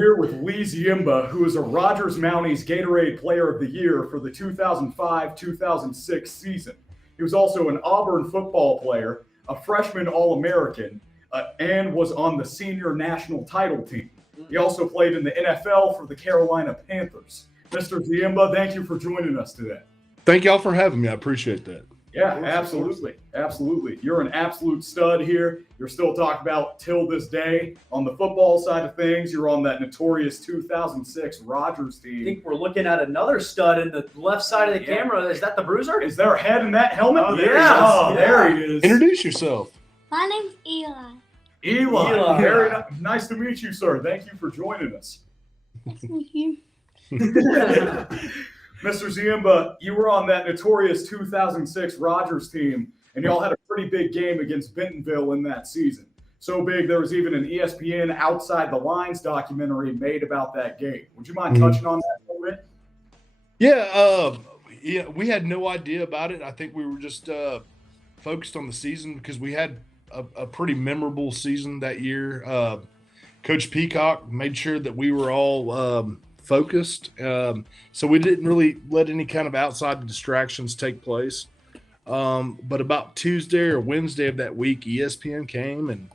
here with Lee Ziemba, who is a Rogers Mounties Gatorade Player of the Year for the 2005-2006 season. He was also an Auburn football player, a freshman All-American, and was on the senior national title team. He also played in the NFL for the Carolina Panthers. Mr. Ziemba, thank you for joining us today. Thank y'all for having me. I appreciate that. Yeah, absolutely. Absolutely. You're an absolute stud here. You're still talked about till this day. On the football side of things, you're on that notorious 2006 Rogers team. I think we're looking at another stud in the left side of the camera. Is that the Bruiser? Is there a head in that helmet? Oh, there he is. Oh, there he is. Introduce yourself. My name's Eli. Eli. Very nice to meet you, sir. Thank you for joining us. Thank you. Mr. Ziemba, you were on that notorious 2006 Rogers team, and y'all had a pretty big game against Bentonville in that season. So big, there was even an ESPN Outside the Lines documentary made about that game. Would you mind touching on that a little bit? Yeah, we had no idea about it. I think we were just focused on the season because we had a pretty memorable season that year. Coach Peacock made sure that we were all focused. So we didn't really let any kind of outside distractions take place. But about Tuesday or Wednesday of that week, ESPN came and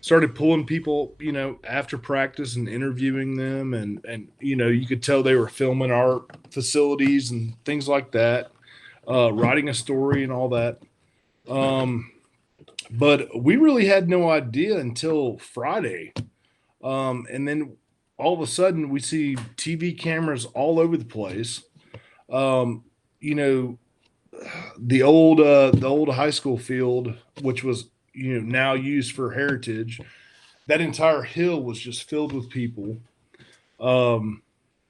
started pulling people, after practice and interviewing them. And you could tell they were filming our facilities and things like that, writing a story and all that. But we really had no idea until Friday. And then all of a sudden we see TV cameras all over the place. The old high school field, which was, now used for heritage, that entire hill was just filled with people. And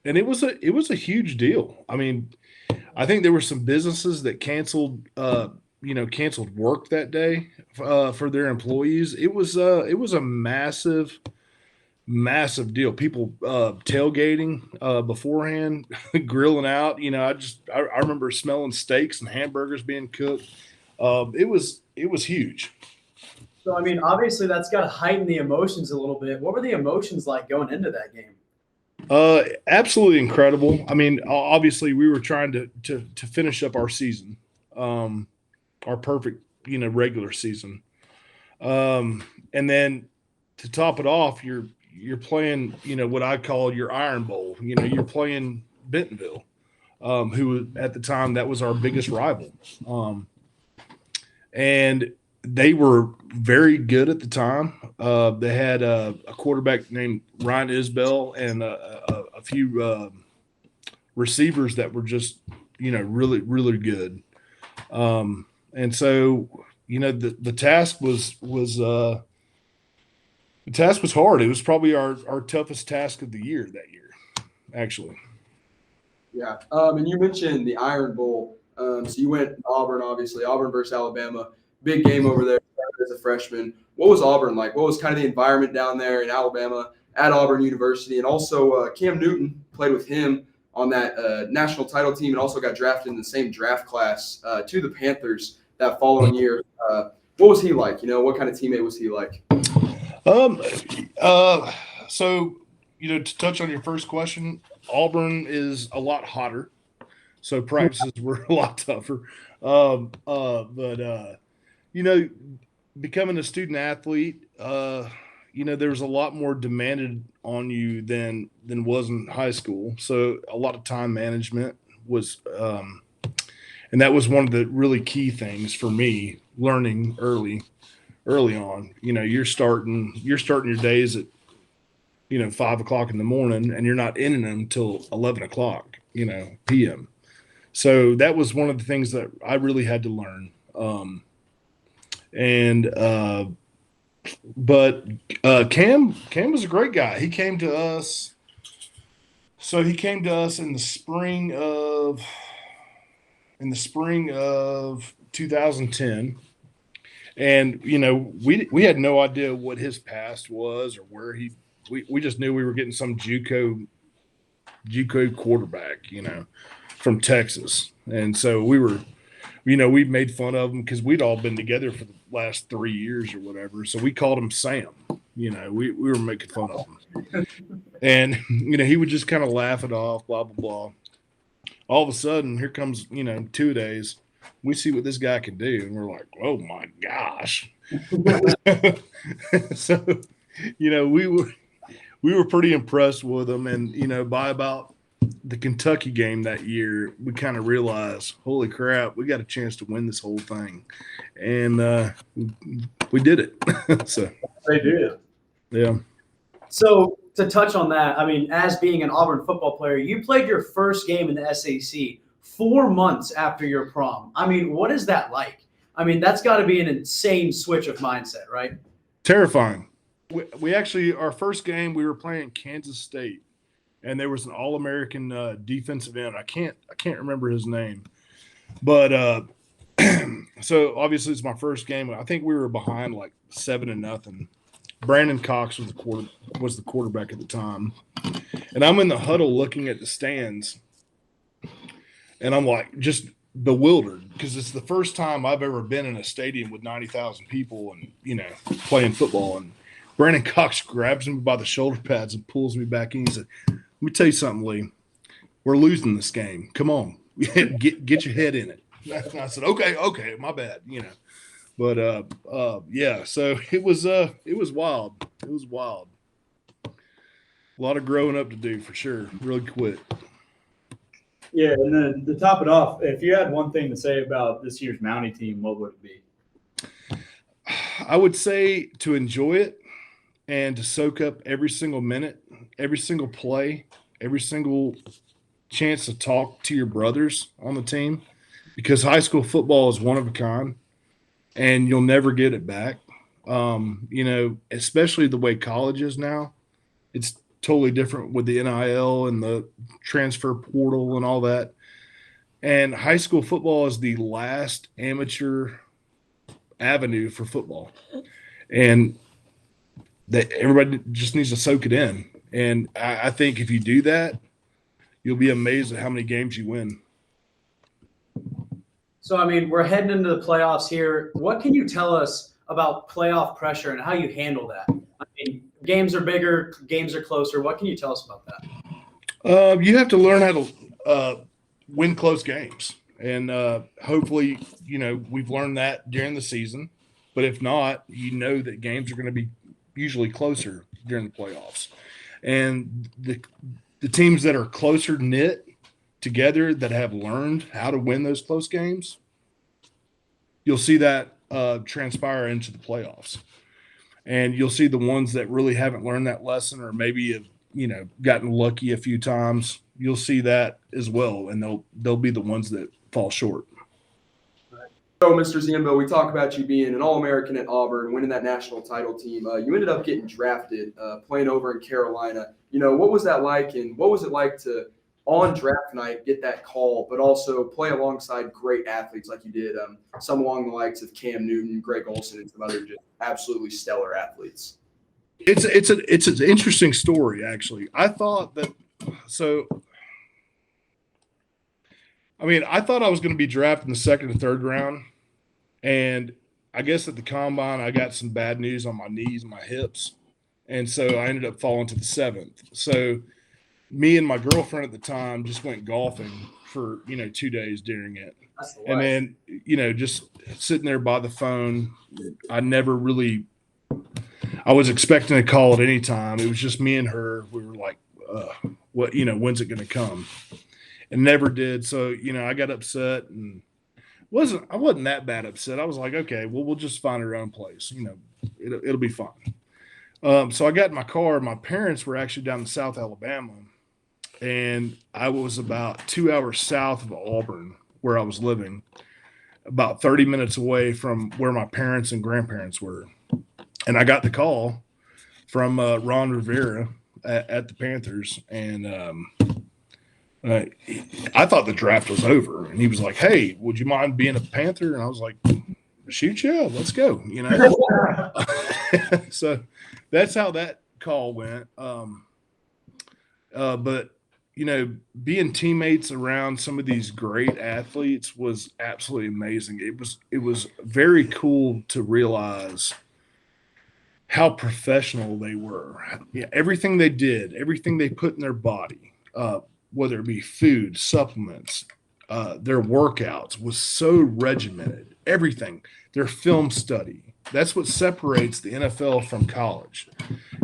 it was a huge deal. I mean, I think there were some businesses that canceled work that day for their employees. It was a massive deal. People tailgating beforehand, grilling out. I remember smelling steaks and hamburgers being cooked. It was huge. So, I mean, obviously that's got to heighten the emotions a little bit. What were the emotions like going into that game? Absolutely incredible. I mean, obviously we were trying to finish up our season, our perfect, regular season. And then to top it off, you're playing, what I call your Iron Bowl. You're playing Bentonville, who at the time that was our biggest rival. And they were very good at the time. They had a quarterback named Ryan Isbell and a few receivers that were just, really, really good. And so, the task was hard. It was probably our toughest task of the year that year, actually. Yeah. And you mentioned the Iron Bowl. So you went Auburn, obviously, Auburn versus Alabama. Big game over there as a freshman. What was Auburn like? What was kind of the environment down there in Alabama at Auburn University? And also Cam Newton played with him on that national title team and also got drafted in the same draft class to the Panthers that following year. What was he like? What kind of teammate was he like? So, to touch on your first question, Auburn is a lot hotter. So practices were a lot tougher. But becoming a student athlete, there was a lot more demanded on you than was in high school. So a lot of time management was, and that was one of the really key things for me learning early on. You're starting your days at 5 o'clock in the morning, and you're not in them until 11 o'clock PM. So that was one of the things that I really had to learn. But Cam was a great guy. He came to us. So he came to us in the spring of 2010. And, we had no idea what his past was or where we just knew we were getting some JUCO quarterback, from Texas. And so we made fun of him because we'd all been together for the last 3 years or whatever. So we called him Sam, We were making fun of him. And, he would just kind of laugh it off, blah, blah, blah. All of a sudden, here comes, 2 days. We see what this guy can do. And we're like, oh, my gosh. So, we were pretty impressed with him. And, by about the Kentucky game that year, we kind of realized, holy crap, we got a chance to win this whole thing. And we did it. So They did. yeah. So to touch on that, I mean, as being an Auburn football player, you played your first game in the SAC 4 months after your prom. I mean, what is that like? I mean, that's got to be an insane switch of mindset, right? Terrifying. We actually, our first game, we were playing Kansas State, and there was an All-American defensive end. I can't remember his name, but so obviously it's my first game. I think we were behind like 7-0. Brandon Cox was the quarterback at the time, and I'm in the huddle looking at the stands, and I'm like just bewildered because it's the first time I've ever been in a stadium with 90,000 people and playing football. And Brandon Cox grabs me by the shoulder pads and pulls me back in. He said, "Let me tell you something, Lee. We're losing this game. Come on, get your head in it." And I said, "Okay, my bad." But yeah, so it was wild. It was wild. A lot of growing up to do for sure. Really quick. Yeah, and then to top it off, if you had one thing to say about this year's Mountie team, what would it be? I would say to enjoy it and to soak up every single minute, every single play, every single chance to talk to your brothers on the team, because high school football is one of a kind and you'll never get it back. Especially the way college is now. It's totally different with the NIL and the transfer portal and all that. And high school football is the last amateur avenue for football. And that everybody just needs to soak it in. And I think if you do that, you'll be amazed at how many games you win. So, I mean, we're heading into the playoffs here. What can you tell us about playoff pressure and how you handle that? I mean, games are bigger, games are closer. What can you tell us about that? You have to learn how to win close games. And hopefully, we've learned that during the season. But if not, that games are going to be usually closer during the playoffs. And the teams that are closer knit together that have learned how to win those close games, you'll see that transpire into the playoffs. And you'll see the ones that really haven't learned that lesson or maybe have, gotten lucky a few times. You'll see that as well, and they'll be the ones that fall short. So, Mr. Ziemba, we talk about you being an All-American at Auburn, winning that national title team. You ended up getting drafted, playing over in Carolina. What was that like, and what was it like to, on draft night, get that call, but also play alongside great athletes like you did, some along the likes of Cam Newton, Greg Olsen, and some other just absolutely stellar athletes? It's an interesting story, actually. I thought that I thought I was going to be drafted in the second and third round, and I guess at the combine I got some bad news on my knees and my hips, and so I ended up falling to the seventh. So me and my girlfriend at the time just went golfing for 2 days during it. And then just sitting there by the phone, I was expecting a call at any time. It was just me and her. We were like, when's it going to come? And never did. So I got upset, and I wasn't that bad upset. I was like, okay, well, we'll just find our own place. It'll be fine. So I got in my car. My parents were actually down in South Alabama, and I was about 2 hours south of Auburn, where I was living, about 30 minutes away from where my parents and grandparents were. And I got the call from Ron Rivera at the Panthers, and I thought the draft was over. And he was like, "Hey, would you mind being a Panther?" And I was like, "Shoot, yeah, let's go." So that's how that call went. But being teammates around some of these great athletes was absolutely amazing. It was very cool to realize how professional they were. Yeah, everything they did, everything they put in their body, whether it be food, supplements, their workouts was so regimented. Everything, their film study. That's what separates the NFL from college.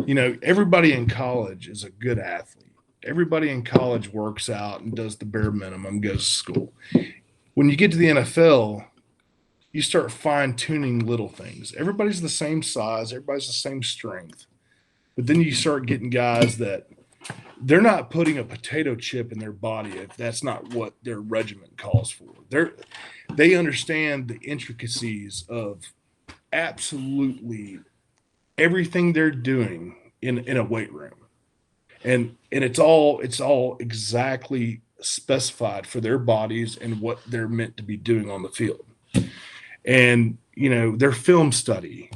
Everybody in college is a good athlete. Everybody in college works out and does the bare minimum, goes to school. When you get to the NFL, you start fine tuning little things. Everybody's the same size, everybody's the same strength. But then you start getting guys that they're not putting a potato chip in their body if that's not what their regiment calls for. They understand the intricacies of absolutely everything they're doing in a weight room. And it's all exactly specified for their bodies and what they're meant to be doing on the field. And their film study,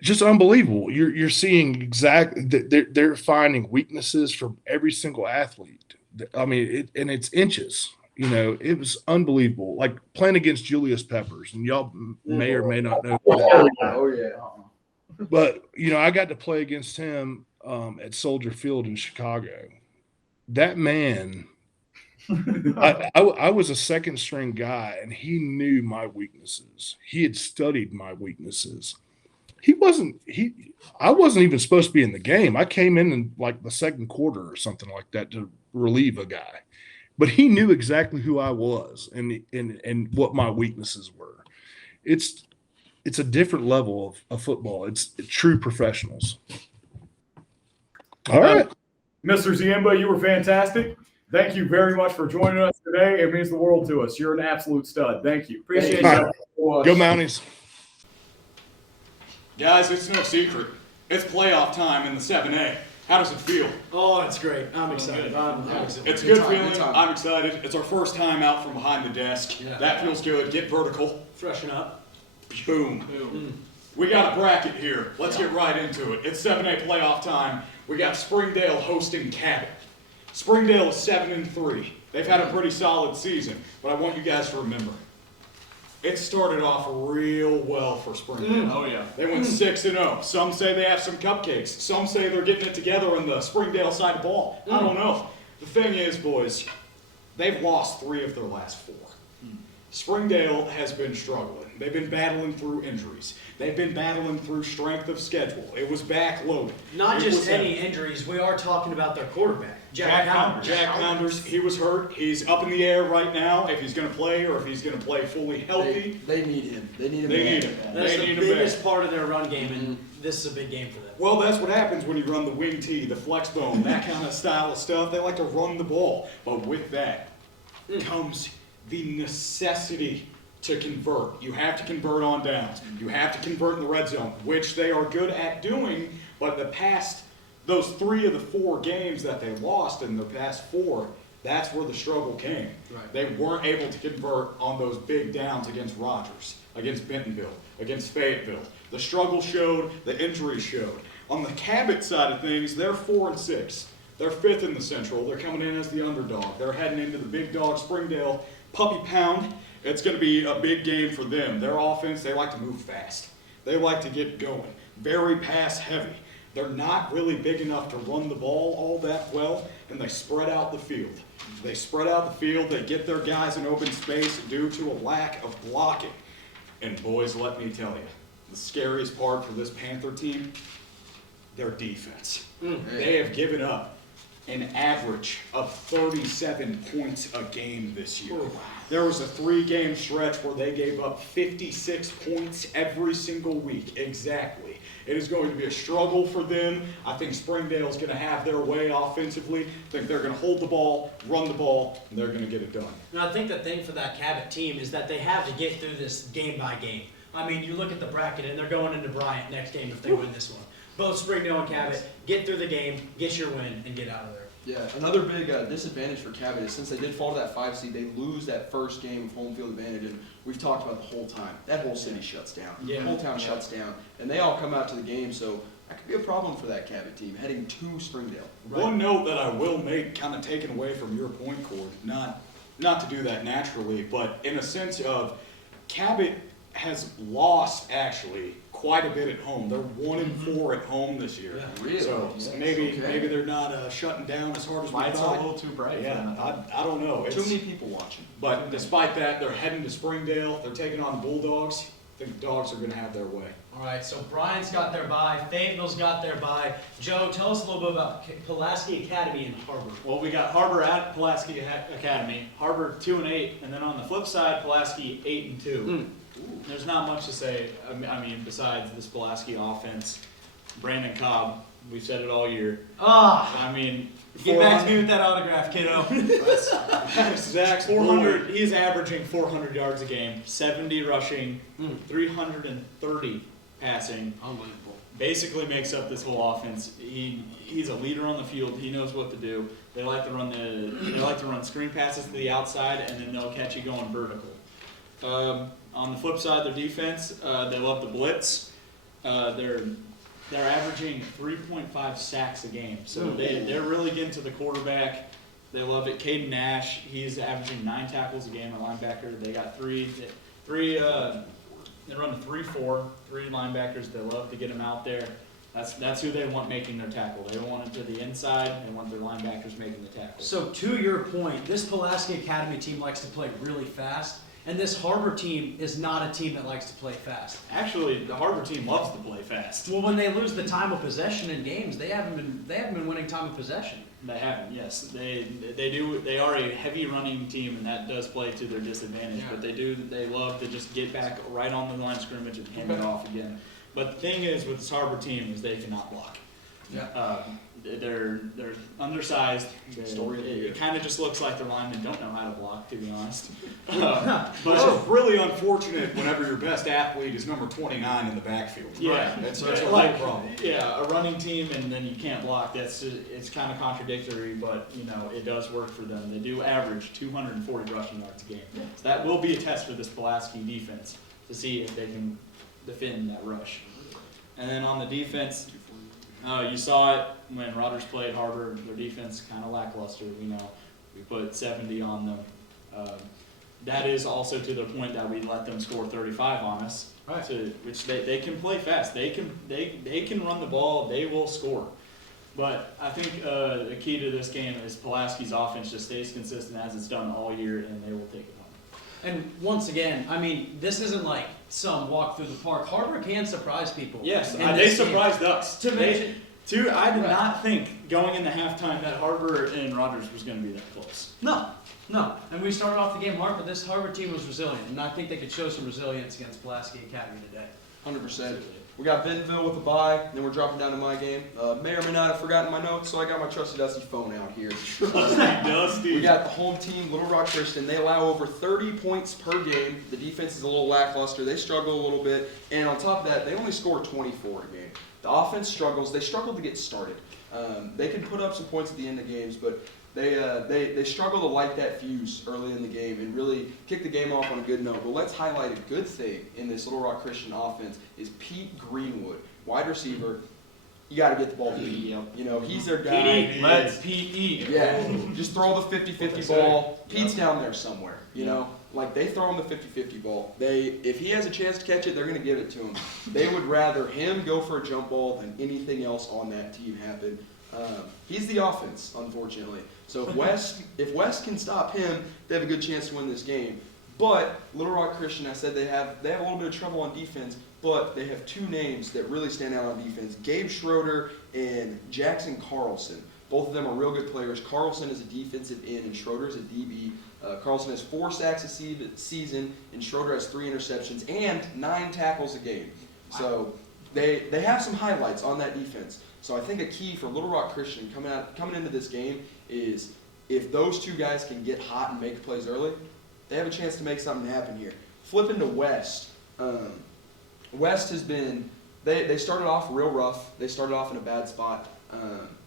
just unbelievable. You're seeing exactly that they're finding weaknesses from every single athlete. I mean, it's inches. It was unbelievable. Like playing against Julius Peppers, and y'all may or may not know who that is. Oh yeah. But I got to play against him at Soldier Field in Chicago. That man. I was a second string guy, and he knew my weaknesses. He had studied my weaknesses. I wasn't even supposed to be in the game. I came in like the second quarter or something like that to relieve a guy, but he knew exactly who I was and what my weaknesses were. It's a different level of football. It's true professionals. All right. Mr. Ziemba, you were fantastic. Thank you very much for joining us today. It means the world to us. You're an absolute stud. Thank you. Appreciate All you. right. Go Mounties. Guys, it's no secret. It's playoff time in the 7A. How does it feel? Oh, it's great. I'm excited. It's a good feeling. I'm excited. It's our first time out from behind the desk. Yeah. That feels good. Get vertical. Freshen up. Boom. We got a bracket here. Let's get right into it. It's 7A playoff time. We got Springdale hosting Cabot. Springdale is 7-3. They've had a pretty solid season, but I want you guys to remember, it started off real well for Springdale. Oh, yeah. They went 6-0. Some say they have some cupcakes. Some say they're getting it together on the Springdale side of the ball. I don't know. The thing is, boys, they've lost 3 of their last 4. Springdale has been struggling. They've been battling through injuries. They've been battling through strength of schedule. It was backloaded. Not It just was any injuries. We are talking about their quarterback, Jack Pounders. Jack Pounders, he was hurt. He's up in the air right now if he's going to play or if he's going to play fully healthy. They need him. They need him. They bad. need him. That's They the need him bad. biggest part of their run game, and this is a big game for them. Well, that's what happens when you run the wing tee, the flex bone, that kind of style of stuff. They like to run the ball. But with that comes the necessity to convert. You have to convert on downs. You have to convert in the red zone, which they are good at doing. But those 3 of the 4 games that they lost in the past 4, that's where the struggle came. Right. They weren't able to convert on those big downs against Rogers, against Bentonville, against Fayetteville. The struggle showed, the injuries showed. On the Cabot side of things, they're 4-6. They're 5th in the Central. They're coming in as the underdog. They're heading into the big dog Springdale Puppy Pound. It's going to be a big game for them. Their offense, they like to move fast. They like to get going. Very pass heavy. They're not really big enough to run the ball all that well, and they spread out the field. They spread out the field. They get their guys in open space due to a lack of blocking. And boys, let me tell you, the scariest part for this Panther team, their defense. They have given up an average of 37 points a game this year. There was a 3-game stretch where they gave up 56 points every single week. Exactly. It is going to be a struggle for them. I think Springdale's going to have their way offensively. I think they're going to hold the ball, run the ball, and they're going to get it done. And I think the thing for that Cabot team is that they have to get through this game by game. I mean, you look at the bracket, and they're going into Bryant next game if they win this one. Both Springdale and Cabot, get through the game, get your win, and get out of there. Yeah, another big disadvantage for Cabot is since they did fall to that 5 seed, they lose that first game of home field advantage, and we've talked about the whole time. That whole city shuts down. Yeah. The whole town shuts down, and they all come out to the game, so that could be a problem for that Cabot team heading to Springdale. One note that I will make, kind of taken away from your point, Cord, not to do that naturally, but in a sense of Cabot has lost actually quite a bit at home. They're 1-4 at home this year. Really? So Yes, maybe okay. maybe they're not shutting down as hard as we Lights are a thought. little too bright for Yeah, them. I don't know. Too many people watching. But despite that, they're heading to Springdale. They're taking on Bulldogs. I think the Dogs are going to have their way. All right, so Brian's got their bye, Fayetteville's got their bye. Joe, tell us a little bit about Pulaski Academy in Harbor. Well, we got Harbor at Pulaski Academy. Harbor 2-8, and then on the flip side, Pulaski 8-2. There's not much to say. I mean, besides this Pulaski offense, Brandon Cobb. We've said it all year. I mean, Get back to me with that autograph, kiddo. Zach's 400. He's averaging 400 yards a game, 70 rushing, 330 passing. Unbelievable. Basically makes up this whole offense. He's a leader on the field. He knows what to do. They like to run screen passes to the outside, and then they'll catch you going vertical. On the flip side, their defense, they love the blitz. They're averaging 3.5 sacks a game, so they're really getting to the quarterback. They love it. Caden Nash, he's averaging 9 tackles a game at linebacker. They got three. They run a 3-4, 3 linebackers. They love to get them out there. That's who they want making their tackle. They want it to the inside. They want their linebackers making the tackle. So to your point, this Pulaski Academy team likes to play really fast, and this Harbor team is not a team that likes to play fast. Actually, the Harbor team loves to play fast. Well, when they lose the time of possession in games, they haven't been winning time of possession. They haven't, yes. They do. They are a heavy running team, and that does play to their disadvantage. Yeah. But they love to just get back right on the line of scrimmage and hand it off again. But the thing is, with this Harbor team, is they cannot block. Yeah. They're undersized. Story of the year. It kind of just looks like their linemen don't know how to block, to be honest. Which But is really unfortunate whenever your best athlete is number 29 in the backfield. yeah, That's but a real like, problem. yeah, a running team and then you can't block. It's kind of contradictory, but it does work for them. They do average 240 rushing yards a game. So that will be a test for this Pulaski defense to see if they can defend that rush. And then on the defense, you saw it when Rogers played Harbor. Their defense kind of lackluster. We put 70 on them. That is also to the point that we let them score 35 on us. Right. Which they can play fast. They can run the ball. They will score. But I think the key to this game is Pulaski's offense just stays consistent as it's done all year, and they will take it home. And once again, I mean, this isn't like some walk through the park. Harbor can surprise people. Yes, in they this game. surprised us. To mention, I did Right. not think going into halftime that Harbor and Rogers was going to be that close. No. And we started off the game hard, but this Harbor team was resilient, and I think they could show some resilience against Pulaski Academy today. 100%. We got Bentonville with a bye, then we're dropping down to my game. May or may not have forgotten my notes, so I got my trusty dusty phone out here. Dusty. We got the home team, Little Rock Christian. They allow over 30 points per game. The defense is a little lackluster. They struggle a little bit. And on top of that, they only score 24 a game. The offense struggles. They struggle to get started. They can put up some points at the end of games, but they struggle to light that fuse early in the game and really kick the game off on a good note. But let's highlight a good thing in this Little Rock Christian offense is Pete Greenwood, wide receiver. You got to get the ball to Pete. He's their guy. Let's P.E. Yeah, just throw the 50-50 ball. Pete's down there somewhere, Like, they throw him the 50-50 ball. If he has a chance to catch it, they're going to give it to him. They would rather him go for a jump ball than anything else on that team happen. He's the offense, unfortunately. So if West can stop him, they have a good chance to win this game. But Little Rock Christian, I said they have a little bit of trouble on defense, but they have 2 names that really stand out on defense: Gabe Schroeder and Jackson Carlson. Both of them are real good players. Carlson is a defensive end, and Schroeder is a DB. Carlson has 4 sacks a season, and Schroeder has 3 interceptions and 9 tackles a game. So they have some highlights on that defense. So I think a key for Little Rock Christian coming into this game is if those 2 guys can get hot and make plays early, they have a chance to make something happen here. Flipping to West. West has been they started off real rough. They started off in a bad spot.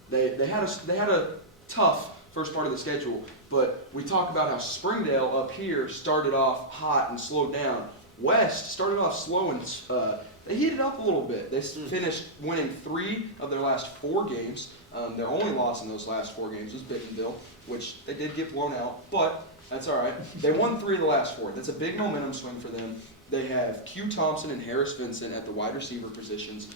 They had a tough first part of the schedule, but we talk about how Springdale up here started off hot and slowed down. West started off slow and they heated up a little bit. They finished winning 3 of their last 4 games. Their only loss in those last 4 games was Bentonville, which they did get blown out. But That's all right. They won 3 of the last 4. That's a big momentum swing for them. They have Q Thompson and Harris Vincent at the wide receiver positions.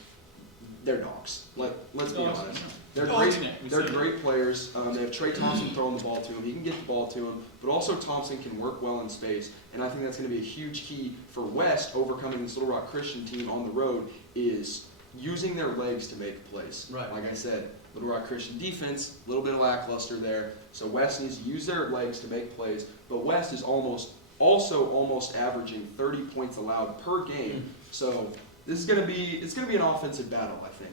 They're dogs. Let's be honest. They're great. They're great players. They have Trey Thompson throwing the ball to him. He can get the ball to him, but also Thompson can work well in space. And I think that's going to be a huge key for West overcoming this Little Rock Christian team on the road is using their legs to make plays. Right. Like I said, Little Rock Christian defense, a little bit of lackluster there. So West needs to use their legs to make plays. But West is almost averaging 30 points allowed per game. So this is going to be an offensive battle, I think.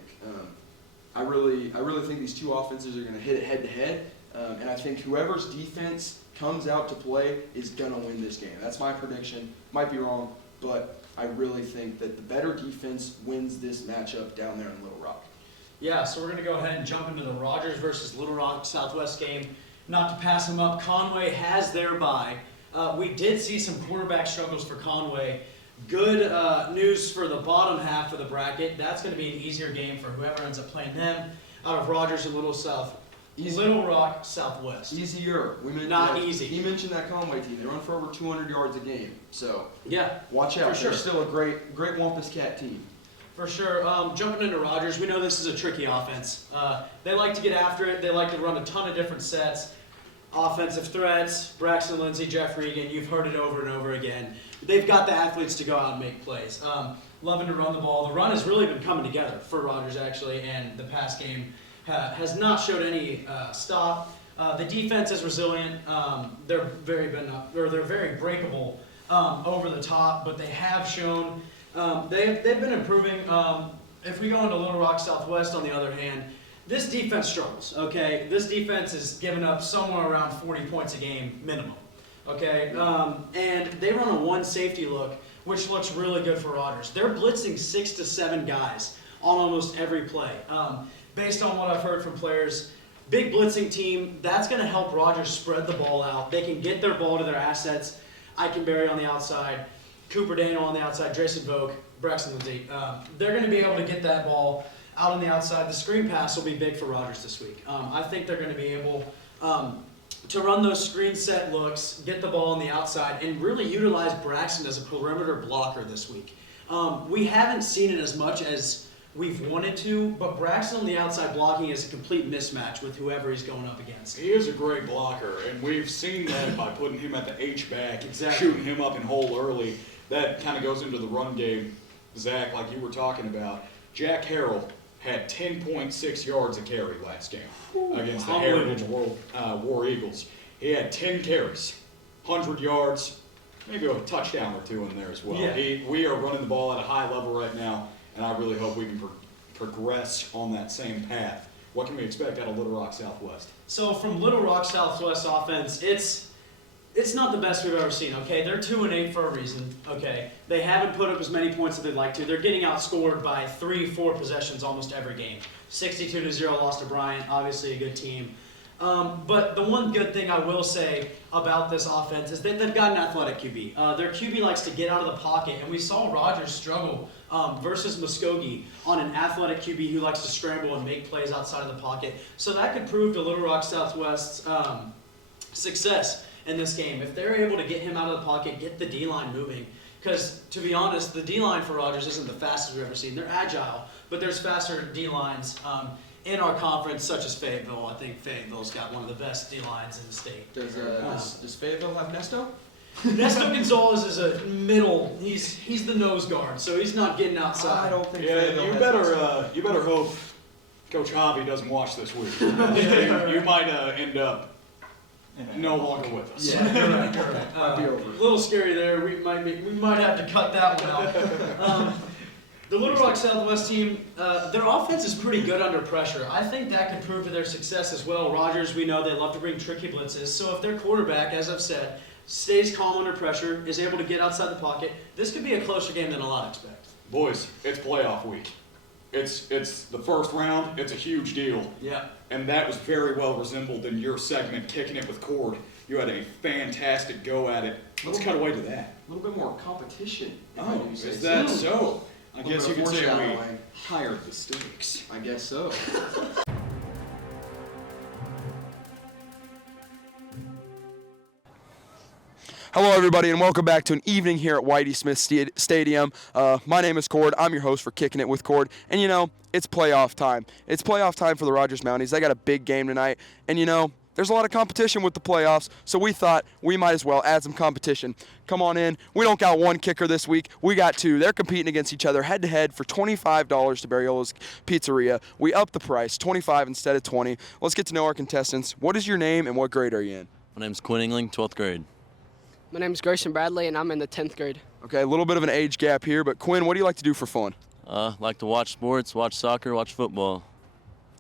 I really think these two offenses are going to hit it head to head, and I think whoever's defense comes out to play is going to win this game. That's my prediction. Might be wrong, but I really think that the better defense wins this matchup down there in Little Rock. Yeah, so we're going to go ahead and jump into the Rogers versus Little Rock Southwest game. Not to pass them up, Conway has their bye. We did see some quarterback struggles for Conway. Good news for the bottom half of the bracket. That's going to be an easier game for whoever ends up playing them out of Rogers and Little Rock Southwest. Easier. Easy. He mentioned that Conway team. They run for over 200 yards a game. So yeah, watch out. For sure. They're still a great Wampus Cat team. For sure. Jumping into Rogers, we know this is a tricky offense. They like to get after it. They like to run a ton of different sets. Offensive threats, Braxton Lindsay, Jeff Regan, you've heard it over and over again. They've got the athletes to go out and make plays. Loving to run the ball. The run has really been coming together for Rogers, actually, and the pass game has not showed any stop. The defense is resilient. They're very breakable over the top, but they have shown they've been improving. If we go into Little Rock Southwest, on the other hand, this defense struggles, okay? This defense is giving up somewhere around 40 points a game minimum, okay? And they run a 1 safety look, which looks really good for Rogers. They're blitzing 6 to 7 guys on almost every play. Based on what I've heard from players, big blitzing team, that's going to help Rogers spread the ball out. They can get their ball to their assets. Ikenberry on the outside, Cooper Daniel on the outside, Jason Vogt, Braxton Lindsay. They're going to be able to get that ball out on the outside. The screen pass will be big for Rogers this week. I think they're going to be able to run those screen set looks, get the ball on the outside, and really utilize Braxton as a perimeter blocker this week. We haven't seen it as much as we've wanted to, but Braxton on the outside blocking is a complete mismatch with whoever he's going up against. He is a great blocker, and we've seen that by putting him at the H-back, Exactly. shooting him up in hole early. That kind of goes into the run game, Zach, like you were talking about. Jack Harrell had 10.6 yards a carry last game against the Heritage War Eagles. He had 10 carries, 100 yards, maybe a touchdown or 2 in there as well. Yeah. We are running the ball at a high level right now, and I really hope we can progress on that same path. What can we expect out of Little Rock Southwest? So from Little Rock Southwest offense, it's not the best we've ever seen, okay? They're 2-8 for a reason, okay? They haven't put up as many points as they'd like to. They're getting outscored by 3-4 possessions almost every game. 62-0 loss to Bryant, obviously a good team. But the one good thing I will say about this offense is that they've got an athletic QB. Their QB likes to get out of the pocket, and we saw Rogers struggle versus Muskogee on an athletic QB who likes to scramble and make plays outside of the pocket. So that could prove to Little Rock Southwest's success in this game. If they're able to get him out of the pocket, get the D-line moving. Because, to be honest, the D-line for Rogers isn't the fastest we've ever seen. They're agile, but there's faster D-lines in our conference, such as Fayetteville. I think Fayetteville's got one of the best D-lines in the state. Does Fayetteville have Nesto? Nesto Gonzalez is a middle. He's the nose guard, so he's not getting outside. I don't think Yeah, Fayetteville you has better Nesto. you better hope Coach Javi doesn't watch this week. you might end up no longer with us. Yeah, you're right. You're right. Might be over. A little scary there. We might have to cut that one out. The Little Rock Southwest team, their offense is pretty good under pressure. I think that could prove to their success as well. Rogers, we know they love to bring tricky blitzes. So if their quarterback, as I've said, stays calm under pressure, is able to get outside the pocket, this could be a closer game than a lot expect. Boys, it's playoff week. It's the first round. It's a huge deal. Yeah. And that was very well resembled in your segment, Kicking It with Cord. You had a fantastic go at it. Let's cut away to that. A little bit more competition. if I Oh, do say is so. that so? I Little guess you bit could of say we foreshadowing. hired the stakes. I guess so. Hello, everybody, and welcome back to an evening here at Whitey Smith Stadium. My name is Cord. I'm your host for Kicking It with Cord. And, it's playoff time. It's playoff time for the Rogers Mounties. They got a big game tonight. And, there's a lot of competition with the playoffs, so we thought we might as well add some competition. Come on in. We don't got one kicker this week. We got two. They're competing against each other head-to-head for $25 to Barriola's Pizzeria. We upped the price, $25 instead of $20. Let's get to know our contestants. What is your name and what grade are you in? My name's Quinn Engling, 12th grade. My name's Grayson Bradley, and I'm in the 10th grade. Okay, a little bit of an age gap here, but Quinn, what do you like to do for fun? Like to watch sports, watch soccer, watch football.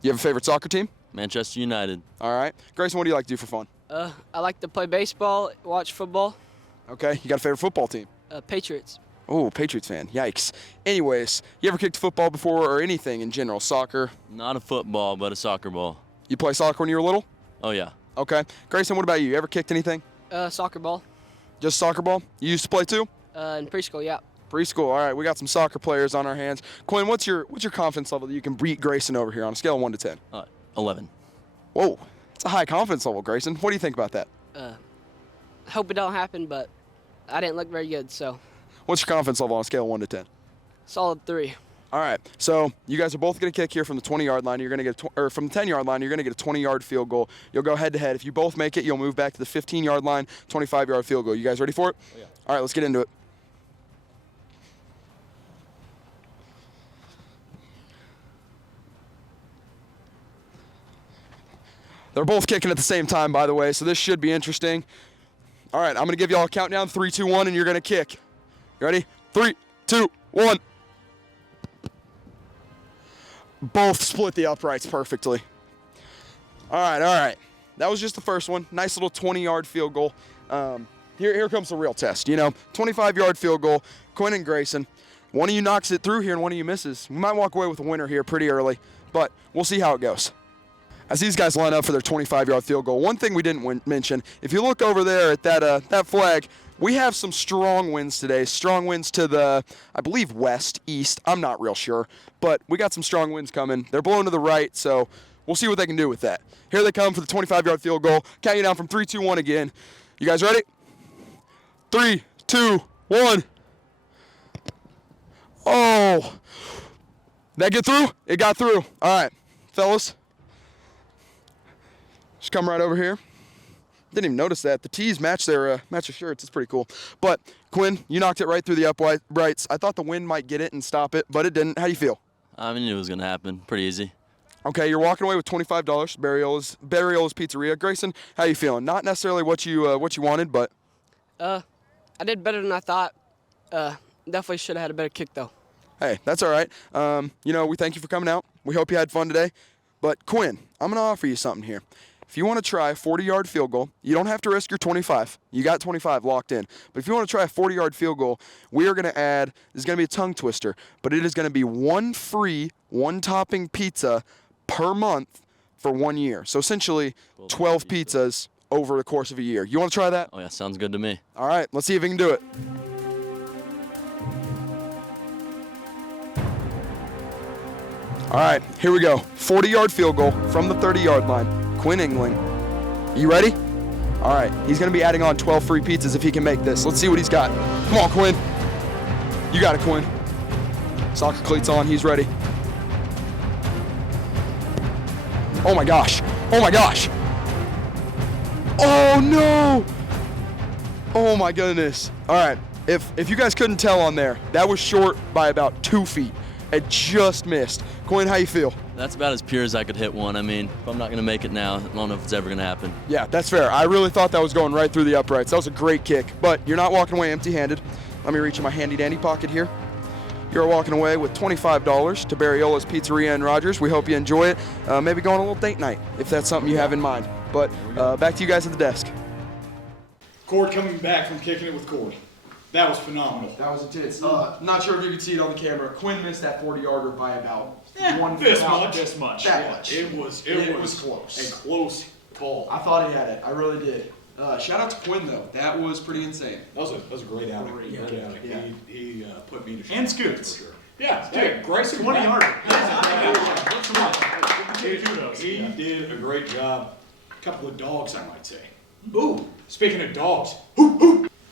You have a favorite soccer team? Manchester United. All right. Grayson, what do you like to do for fun? I like to play baseball, watch football. Okay, you got a favorite football team? Patriots. Oh, Patriots fan. Yikes. Anyways, you ever kicked football before or anything in general? Soccer? Not a football, but a soccer ball. You play soccer when you were little? Oh, yeah. Okay. Grayson, what about you? You ever kicked anything? Soccer ball. Just soccer ball? You used to play too? In preschool, yeah. Preschool. All right, we got some soccer players on our hands. Quinn, what's your confidence level that you can beat Grayson over here on a scale of 1 to 10? 11. Whoa, it's a high confidence level, Grayson. What do you think about that? Hope it don't happen, but I didn't look very good, so. What's your confidence level on a scale of 1 to 10? Solid 3. All right, so you guys are both going to kick here from the 20-yard line. You're going to get from the 10-yard line. You're going to get a 20-yard field goal. You'll go head-to-head. If you both make it, you'll move back to the 15-yard line, 25-yard field goal. You guys ready for it? Oh, yeah. All right, let's get into it. They're both kicking at the same time, by the way, so this should be interesting. All right, I'm going to give you all a countdown, 3, 2, 1, and you're going to kick. You ready? 3, 2, 1. Both split the uprights perfectly. All right. That was just the first one. Nice little 20-yard field goal. Here comes the real test. 25-yard field goal. Quinn and Grayson. One of you knocks it through here and one of you misses. We might walk away with a winner here pretty early, but we'll see how it goes. As these guys line up for their 25-yard field goal, one thing we didn't mention, if you look over there at that flag, we have some strong winds today. Strong winds to the, I believe, west, east. I'm not real sure, but we got some strong winds coming. They're blowing to the right, so we'll see what they can do with that. Here they come for the 25-yard field goal. Count you down from 3, 2, 1 again. You guys ready? 3, 2, 1. Oh. That get through? It got through. All right, fellas. Just come right over here. Didn't even notice that. The tees match their shirts. It's pretty cool. But, Quinn, you knocked it right through the uprights. I thought the wind might get it and stop it, but it didn't. How do you feel? I knew it was going to happen. Pretty easy. Okay, you're walking away with $25, Barriola's Pizzeria. Grayson, how you feeling? Not necessarily what you wanted, but... I did better than I thought. Definitely should have had a better kick, though. Hey, that's all right. We thank you for coming out. We hope you had fun today. But, Quinn, I'm going to offer you something here. If you want to try a 40-yard field goal, you don't have to risk your 25. You got 25 locked in. But if you want to try a 40-yard field goal, we are going to add, this is going to be a tongue twister, but it is going to be one free, one-topping pizza per month for 1 year. So essentially 12 pizzas over the course of a year. You want to try that? Oh, yeah, sounds good to me. All right, let's see if we can do it. All right, here we go. 40-yard field goal from the 30-yard line. Quinn Engling. You ready? All right, he's going to be adding on 12 free pizzas if he can make this. Let's see what he's got. Come on, Quinn. You got it, Quinn. Soccer cleats on. He's ready. Oh, my gosh. Oh, my gosh. Oh, no. Oh, my goodness. All right, if you guys couldn't tell on there, that was short by about 2 feet. It just missed. Quinn, how you feel? That's about as pure as I could hit one. I mean, if I'm not going to make it now, I don't know if it's ever going to happen. Yeah, that's fair. I really thought that was going right through the uprights. That was a great kick, but you're not walking away empty-handed. Let me reach in my handy-dandy pocket here. You're walking away with $25 to Barriola's Pizzeria in Rogers. We hope you enjoy it. Maybe go on a little date night if that's something you have in mind. But back to you guys at the desk. Cord coming back from Kicking It with Cord. That was phenomenal. That was intense. Not sure if you could see it on the camera. Quinn missed that 40-yarder by about This much. That much. It was close. A close call. I thought he had it. I really did. Shout out to Quinn, though. That was pretty insane. That was a great outing. Great outing. Yeah. He put me to shame. And Scoots. For sure. Yeah. Hey, Grayson 20 yarder. He did a great job. A couple of dogs, I might say. Ooh. Speaking of dogs.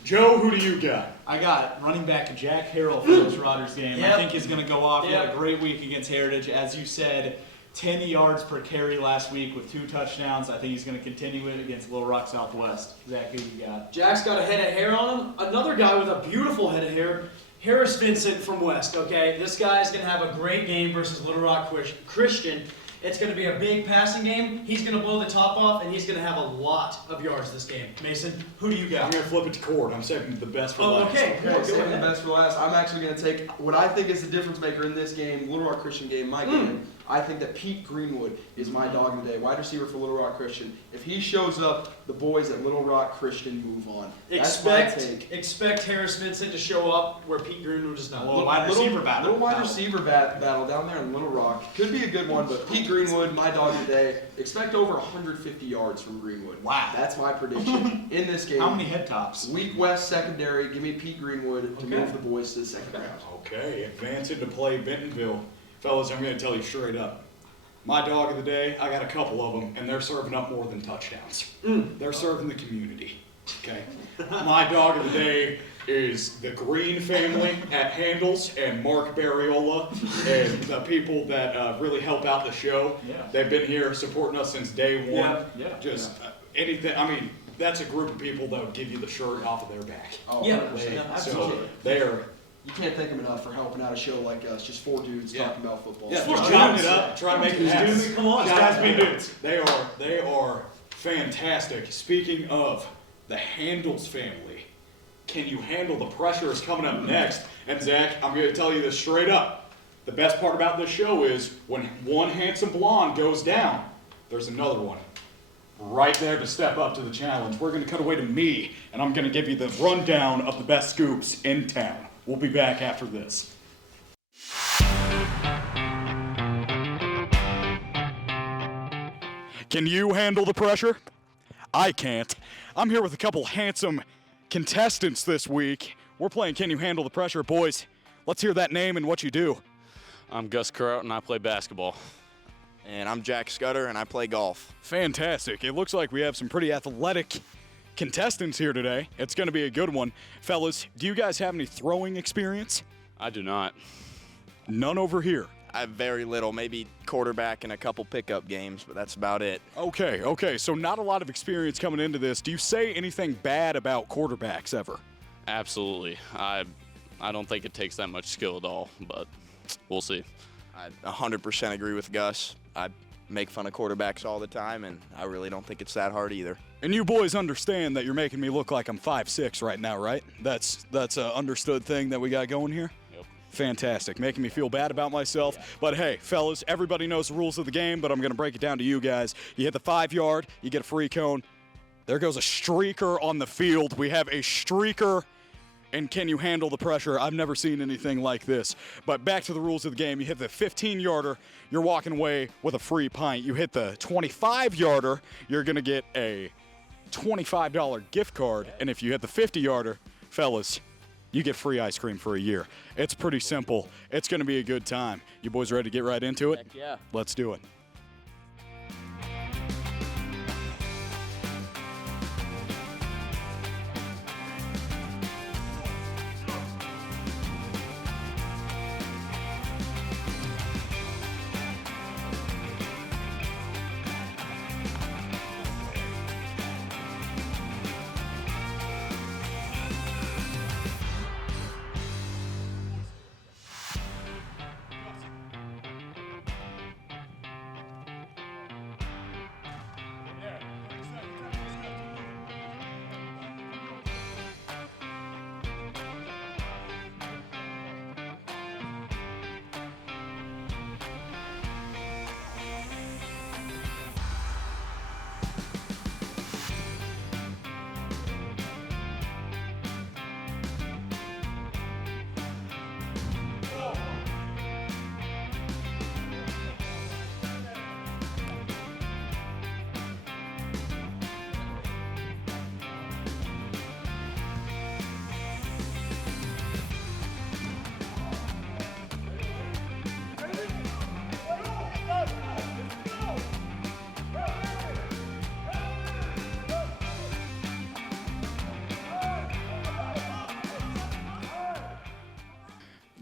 Joe, who do you got? I got running back Jack Harrell for this Rogers game. Yep. I think he's going to go off. He had Yep. a great week against Heritage. As you said, 10 yards per carry last week with 2 touchdowns. I think he's going to continue it against Little Rock Southwest. Zach, who you got? Jack's got a head of hair on him. Another guy with a beautiful head of hair, Harris Vincent from West, okay? This guy's going to have a great game versus Little Rock Christian. It's going to be a big passing game. He's going to blow the top off, and he's going to have a lot of yards this game. Mason, who do you I'm got? going to flip it to Cord. I'm saving the best for Oh, last. okay. Okay, Good. saving the best for last. I'm actually going to take what I think is the difference maker in this game, Little Rock Christian game, my game. I think that Pete Greenwood is my dog of the day, wide receiver for Little Rock Christian. If he shows up, the boys at Little Rock Christian move on. That's my take. Expect Harris Vincent to show up where Pete Greenwood is not. Little wide receiver battle. Little wide receiver battle down there in Little Rock. Could be a good one, but Pete Greenwood, my dog of the day. Expect over 150 yards from Greenwood. Wow. That's my prediction in this game. How many head tops? Week West secondary. Give me Pete Greenwood to Okay. move the boys to the second round. Okay, advancing to play Bentonville. Fellas, I'm going to tell you straight up. My dog of the day, I got a couple of them, and they're serving up more than touchdowns. They're serving the community. Okay? My dog of the day is the Green family at Handles and Mark Barriola and the people that really help out the show. Yeah. They've been here supporting us since day one. Yeah. Just anything. I mean, that's a group of people that would give you the shirt off of their back. Oh, Yeah, 100%. yeah, So absolutely. they are. You can't thank them enough for helping out a show like us. Just 4 dudes Yeah. talking about football. Yeah, Four just dudes. chopping it up, trying to make it happen. Dude, come on, Guys, guys, be be dudes. They are fantastic. Speaking of the Handles family, can you handle the pressure is coming up next? And Zach, I'm going to tell you this straight up. The best part about this show is when one handsome blonde goes down, there's another one right there to step up to the challenge. We're going to cut away to me, and I'm going to give you the rundown of the best scoops in town. We'll be back after this. Can you handle the pressure? I can't. I'm here with a couple handsome contestants this week. We're playing Can You Handle the Pressure? Boys, let's hear that name and what you do. I'm Gus Carrout and I play basketball. And I'm Jack Scudder, and I play golf. Fantastic. It looks like we have some pretty athletic contestants here today. It's going to be a good one. Fellas, do you guys have any throwing experience? I do not. None over here. I have very little, maybe quarterback in a couple pickup games, but that's about it. Okay. So not a lot of experience coming into this. Do you say anything bad about quarterbacks ever? Absolutely. I don't think it takes that much skill at all, but we'll see. I 100% agree with Gus. I make fun of quarterbacks all the time, and I really don't think it's that hard either. And you boys understand that you're making me look like I'm 5'6" right now, right? That's a understood thing that we got going here? Yep. Fantastic. Making me feel bad about myself. Yeah. But hey, fellas, everybody knows the rules of the game, but I'm going to break it down to you guys. You hit the 5-yard, you get a free cone. There goes a streaker on the field. We have a streaker. And can you handle the pressure? I've never seen anything like this. But back to the rules of the game. You hit the 15-yarder, you're walking away with a free pint. You hit the 25-yarder, you're going to get a $25 gift card. And if you hit the 50-yarder, fellas, you get free ice cream for a year. It's pretty simple. It's going to be a good time. You boys ready to get right into it? Heck yeah. Let's do it.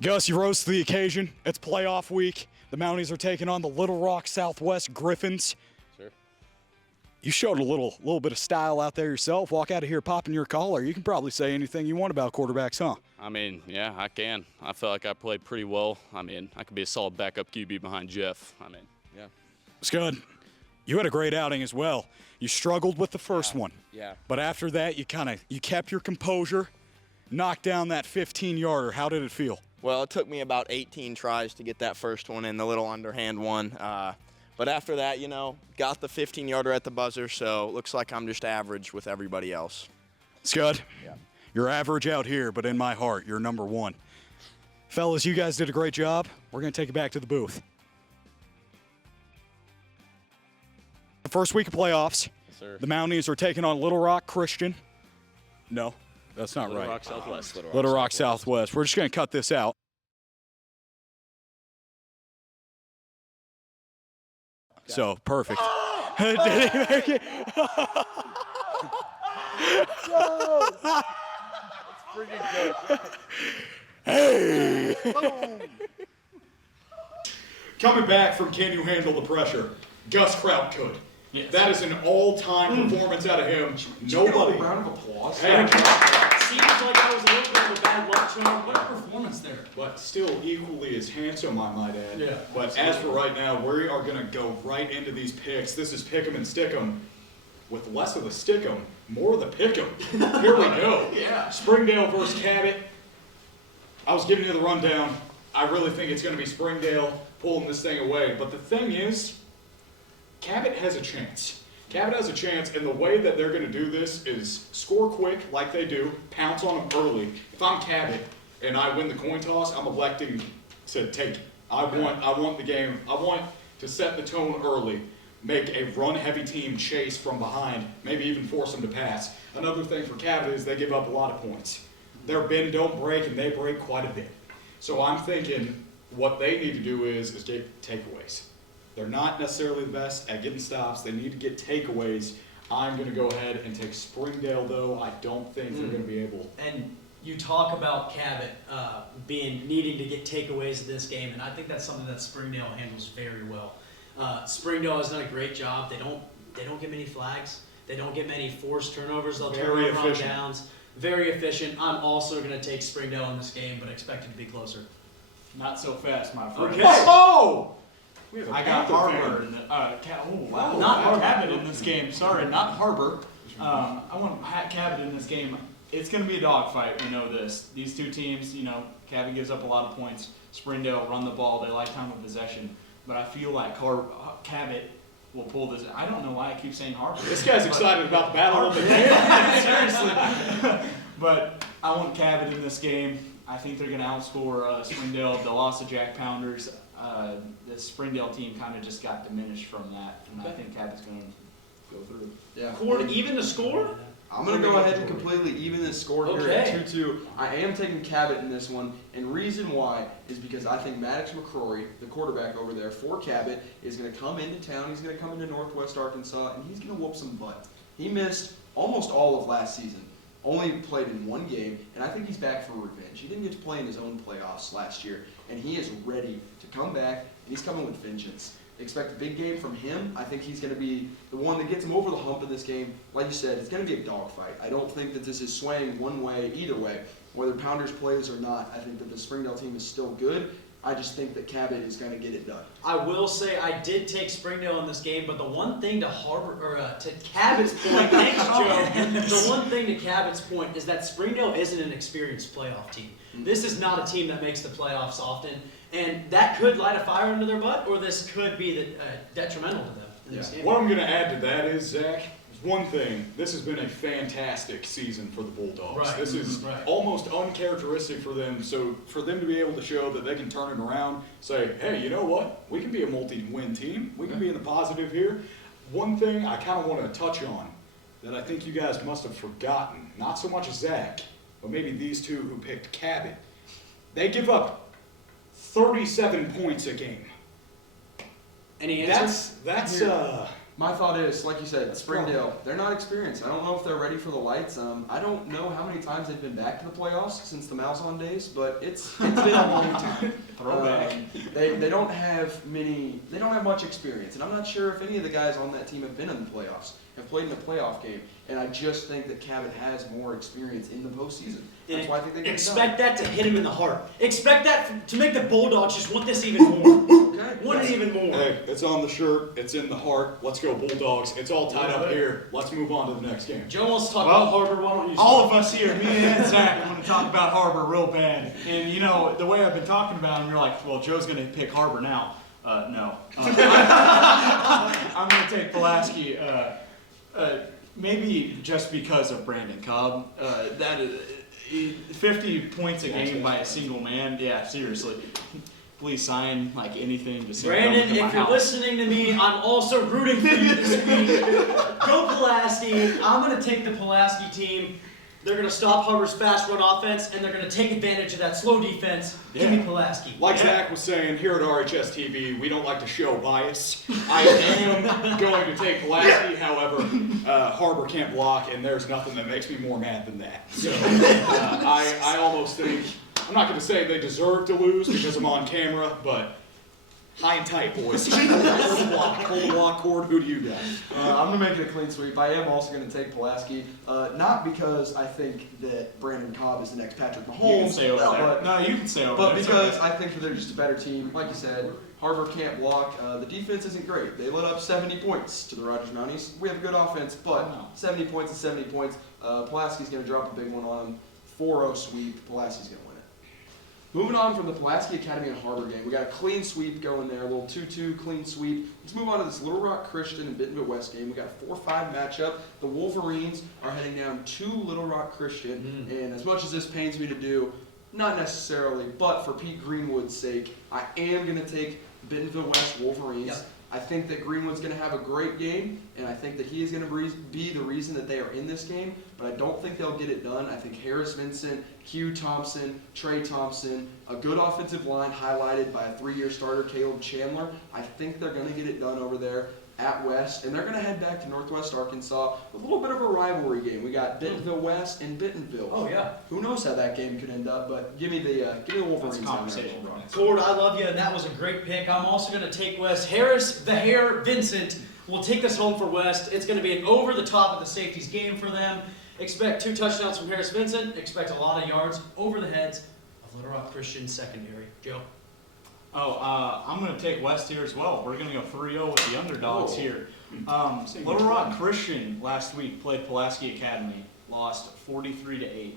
Gus, you rose to the occasion. It's playoff week. The Mounties are taking on the Little Rock Southwest Griffins. Sure. You showed a little bit of style out there yourself. Walk out of here popping your collar. You can probably say anything you want about quarterbacks, huh? I mean, yeah, I can. I feel like I played pretty well. I mean, I could be a solid backup QB behind Jeff. I mean, yeah. It's good. You had a great outing as well. You struggled with the first one. Yeah. But after that, you kept your composure, knocked down that 15-yarder. How did it feel? Well, it took me about 18 tries to get that first one in, the little underhand one. But after that, got the 15-yarder at the buzzer, so it looks like I'm just average with everybody else. Scud, Yeah. you're average out here, but in my heart, you're number one. Fellas, you guys did a great job. We're going to take it back to the booth. The first week of playoffs, Yes, sir. the Mounties are taking on Little Rock Christian. No, that's not Little right. Rock Southwest. Little Rock Southwest. We're just going to cut this out. So, perfect. Did he make it? Hey! Coming back from Can You Handle the Pressure, Gus Kraut could. Yes. That is an all-time performance out of him. Nobody. Round of applause. Hey, Seems like I was a little bit of a bad luck charm. What a performance there. but still equally as handsome, I might add. Yeah, But as for right now, we are going to go right into these picks. This is pick 'em and stick 'em. With less of the stick 'em, more of the pick 'em. Here we go. Yeah. Springdale versus Cabot. I was giving you the rundown. I really think it's going to be Springdale pulling this thing away. But the thing is, Cabot has a chance. Cabot has a chance, and the way that they're going to do this is score quick, like they do, pounce on them early. If I'm Cabot and I win the coin toss, I'm electing to take it. I want the game. I want to set the tone early, make a run-heavy team chase from behind, maybe even force them to pass. Another thing for Cabot is they give up a lot of points. Their bend don't break, and they break quite a bit. So I'm thinking what they need to do is get takeaways. They're not necessarily the best at getting stops. They need to get takeaways. I'm going to go ahead and take Springdale, though. I don't think they're going to be able. And you talk about Cabot needing to get takeaways in this game, and I think that's something that Springdale handles very well. Springdale has done a great job. They don't get many flags. They don't get many forced turnovers. They'll turn Very over on efficient. downs. Very efficient. I'm also going to take Springdale in this game, but expect it to be closer. Not so fast, my friend. Okay. Oh! We have a I got Panther Harbor. fan. Not Harbor. Cabot in this game. Sorry, not Harbor. I want Cabot in this game. It's going to be a dogfight. We know this. These two teams, Cabot gives up a lot of points. Springdale run the ball. They like time of possession. But I feel like Cabot will pull this. I don't know why I keep saying Harbor. This guy's excited about the battle of the game. Seriously. But I want Cabot in this game. I think they're going to outscore Springdale. The loss of Jack Pounders, the Springdale team kind of just got diminished from that, and I think Cabot's going to go through. Yeah. Cord, even the score? I'm going to go ahead and completely even this score here Okay. at 2-2. I am taking Cabot in this one, and reason why is because I think Maddox McCrory, the quarterback over there for Cabot, is going to come into town. He's going to come into Northwest Arkansas, and he's going to whoop some butt. He missed almost all of last season. Only played in one game, and I think he's back for revenge. He didn't get to play in his own playoffs last year, and he is ready to come back, and he's coming with vengeance. Expect a big game from him. I think he's going to be the one that gets him over the hump in this game. Like you said, it's going to be a dogfight. I don't think that this is swaying one way, either way. Whether Pounders plays or not, I think that the Springdale team is still good. I just think that Cabot is going to get it done. I will say I did take Springdale in this game, but the one thing to to Cabot's point, thanks Joe. The one thing to Cabot's point is that Springdale isn't an experienced playoff team. This is not a team that makes the playoffs often, and that could light a fire under their butt, or this could be detrimental to them in this game. What I'm going to add to that is, Zach, one thing, this has been a fantastic season for the Bulldogs. Right. This is almost uncharacteristic for them. So for them to be able to show that they can turn it around, say, hey, you know what? We can be a multi-win team. We can be in the positive here. One thing I kind of want to touch on that I think you guys must have forgotten, not so much Zach, but maybe these two who picked Cabot. They give up 37 points a game. Any answers? My thought is, like you said, Springdale, they're not experienced. I don't know if they're ready for the lights. I don't know how many times they've been back to the playoffs since the Malzahn days, but it's been a long time. They don't have much experience, and I'm not sure if any of the guys on that team have been in the playoffs, have played in a playoff game, and I just think that Cabot has more experience in the postseason. That's why I think they get Expect that to hit him in the heart. Expect that to make the Bulldogs just want this even more. Want it even more. Hey, it's on the shirt. It's in the heart. Let's go Bulldogs. It's all tied up here. Let's move on to the next game. Joe wants to talk about Harbor. Why don't you All of us here, me and Zach, want to talk about Harbor real bad. And you know, the way I've been talking about him, you're like, well, Joe's going to pick Harbor now. No. I'm going to take Pulaski. Maybe just because of Brandon Cobb. That is 50 points a game by a single man. Yeah, seriously. Please sign like anything to send Brandon, to my if you're house. listening to me, I'm also rooting for you this week. Go Pulaski. I'm going to take the Pulaski team. They're going to stop Harbor's fast run offense, and they're going to take advantage of that slow defense. Give me Pulaski. Like Zach was saying, here at RHS TV, we don't like to show bias. I am going to take Pulaski. However, Harbor can't block, and there's nothing that makes me more mad than that. So I almost think, I'm not going to say they deserve to lose because I'm on camera, but high and tight, boys. Hold the block cord. Who do you got? I'm going to make it a clean sweep. I am also going to take Pulaski, not because I think that Brandon Cobb is the next Patrick Mahomes. You can stay over there. No, you can stay over there. But because I think that they're just a better team. Like you said, Harbor can't block. The defense isn't great. They let up 70 points to the Rogers Mounties. We have a good offense, but 70 points is 70 points. Pulaski's going to drop a big one on them. 4-0 sweep. Pulaski's going to win it. Moving on from the Pulaski Academy and Harbor game, we got a clean sweep going there, a little 2-2 clean sweep. Let's move on to this Little Rock Christian and Bentonville West game. We got a 4-5 matchup. The Wolverines are heading down to Little Rock Christian, and as much as this pains me to do, not necessarily, but for Pete Greenwood's sake, I am going to take Bentonville West Wolverines. Yep. I think that Greenwood's going to have a great game, and I think that he is going to be the reason that they are in this game, but I don't think they'll get it done. I think Harris Vincent, Hugh Thompson, Trey Thompson, a good offensive line highlighted by a 3-year starter, Caleb Chandler. I think they're going to get it done over there at West, and they're going to head back to Northwest Arkansas. A little bit of a rivalry game. We got Bentonville West and Bentonville. Oh, yeah. Who knows how that game could end up, but give me the Wolverines. Conversation. Cord, I love you, and that was a great pick. I'm also going to take West. Harris, the Hair, Vincent will take this home for West. It's going to be an over-the-top of the safeties game for them. Expect 2 touchdowns from Harris Vincent. Expect a lot of yards over the heads of Little Rock Christian secondary. Joe? I'm going to take West here as well. We're going to go 3-0 with the underdogs here. Little Rock Christian last week played Pulaski Academy, lost 43-8.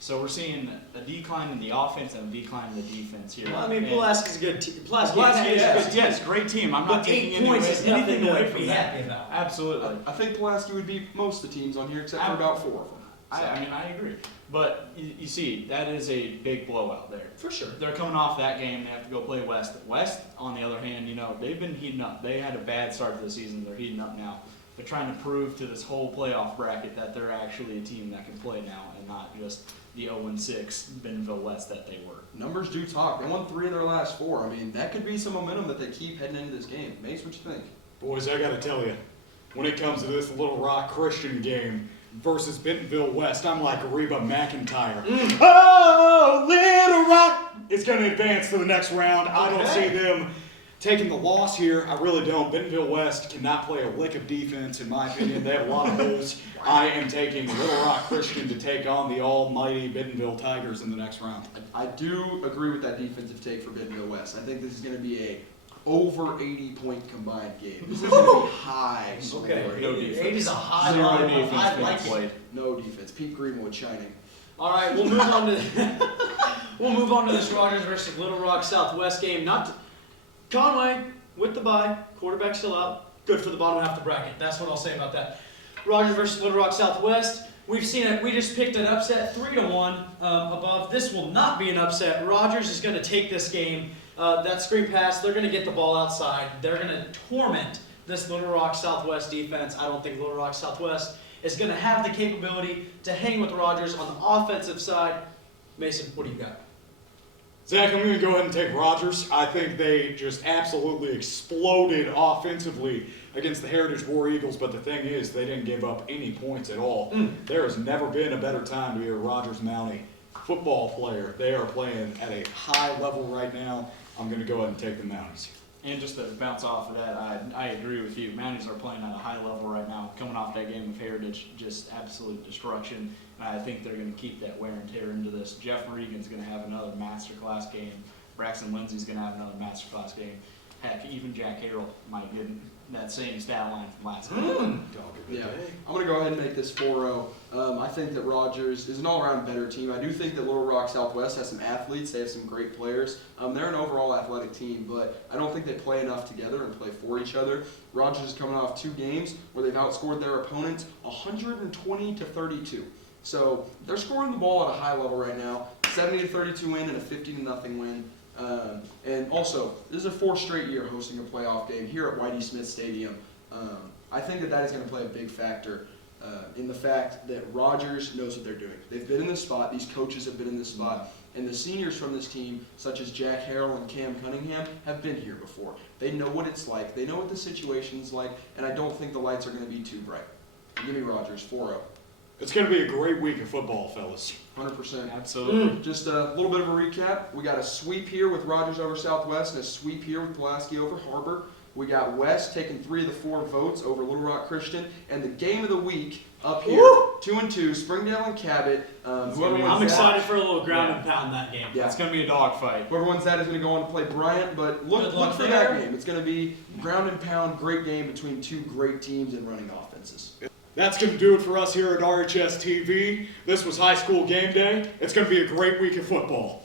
So we're seeing a decline in the offense and a decline in the defense here. Well, I mean, Pulaski's a good team. Pulaski is a good, yes, great team. I'm not taking 8 points is anything away to from be that. happy about. Absolutely. I think Pulaski would beat most of the teams on here except for about 4 of them. I mean, I agree. But you see, that is a big blowout there. For sure. They're coming off that game. They have to go play West. West, on the other hand, they've been heating up. They had a bad start to the season. They're heating up now. They're trying to prove to this whole playoff bracket that they're actually a team that can play now and not just the 0-6 Bentonville West that they were. Numbers do talk. They won 3 of their last 4. I mean, that could be some momentum that they keep heading into this game. Mace, what you think? Boys, I got to tell you, when it comes to this Little Rock Christian game versus Bentonville West, I'm like Reba McEntire. Oh, Little Rock is going to advance to the next round. I don't see them taking the loss here. I really don't. Bentonville West cannot play a lick of defense, in my opinion. They have a lot of those. I am taking Little Rock Christian to take on the almighty Bentonville Tigers in the next round. I do agree with that defensive take for Bentonville West. I think this is going to be a over 80-point combined game. This is going to be high scoring. Okay. No defense. 80 is a high Zero line. defense I being like played. it. No defense. Pete Greenwood shining. All right, we'll move on to we'll move on to this Rogers versus Little Rock Southwest game. Conway with the bye, quarterback still out. Good for the bottom half of the bracket. That's what I'll say about that. Rogers versus Little Rock Southwest. We've seen it. We just picked an upset, 3-1 above. This will not be an upset. Rogers is going to take this game. That screen pass, they're going to get the ball outside. They're going to torment this Little Rock Southwest defense. I don't think Little Rock Southwest is going to have the capability to hang with Rogers on the offensive side. Mason, what do you got? Zach, I'm going to go ahead and take Rogers. I think they just absolutely exploded offensively against the Heritage War Eagles, but the thing is, they didn't give up any points at all. There has never been a better time to be a Rogers Mountie football player. They are playing at a high level right now. I'm going to go ahead and take the Mounties. And just to bounce off of that, I agree with you. Mounties are playing at a high level right now. Coming off that game of Heritage, just absolute destruction. I think they're going to keep that wear and tear into this. Jeff Regan's going to have another masterclass game. Braxton Lindsey's going to have another masterclass game. Heck, even Jack Harrell might get that same stat line from last game. Yeah, I'm going to go ahead and make this 4-0. I think that Rogers is an all-around better team. I do think that Little Rock Southwest has some athletes. They have some great players. They're an overall athletic team, but I don't think they play enough together and play for each other. Rogers is coming off 2 games where they've outscored their opponents 120-32. So they're scoring the ball at a high level right now. 70-32 win and a 50-0 win. And also, this is a 4th straight year hosting a playoff game here at Whitey Smith Stadium. I think that is going to play a big factor in the fact that Rogers knows what they're doing. They've been in this spot. These coaches have been in this spot. And the seniors from this team, such as Jack Harrell and Cam Cunningham, have been here before. They know what it's like. They know what the situation's like. And I don't think the lights are going to be too bright. Give me Rogers, 4-0. It's going to be a great week of football, fellas. 100%. Absolutely. Just a little bit of a recap. We got a sweep here with Rogers over Southwest and a sweep here with Pulaski over Harbor. We got West taking 3 of the 4 votes over Little Rock Christian. And the game of the week up here, 2-2, Springdale and Cabot. I'm excited for a little ground and pound that game. Yeah. It's going to be a dogfight. Whoever wins that is going to go on to play Bryant. But look for that game. It's going to be ground and pound, great game between 2 great teams and running offenses. That's going to do it for us here at RHS TV. This was High School Game Day. It's going to be a great week of football.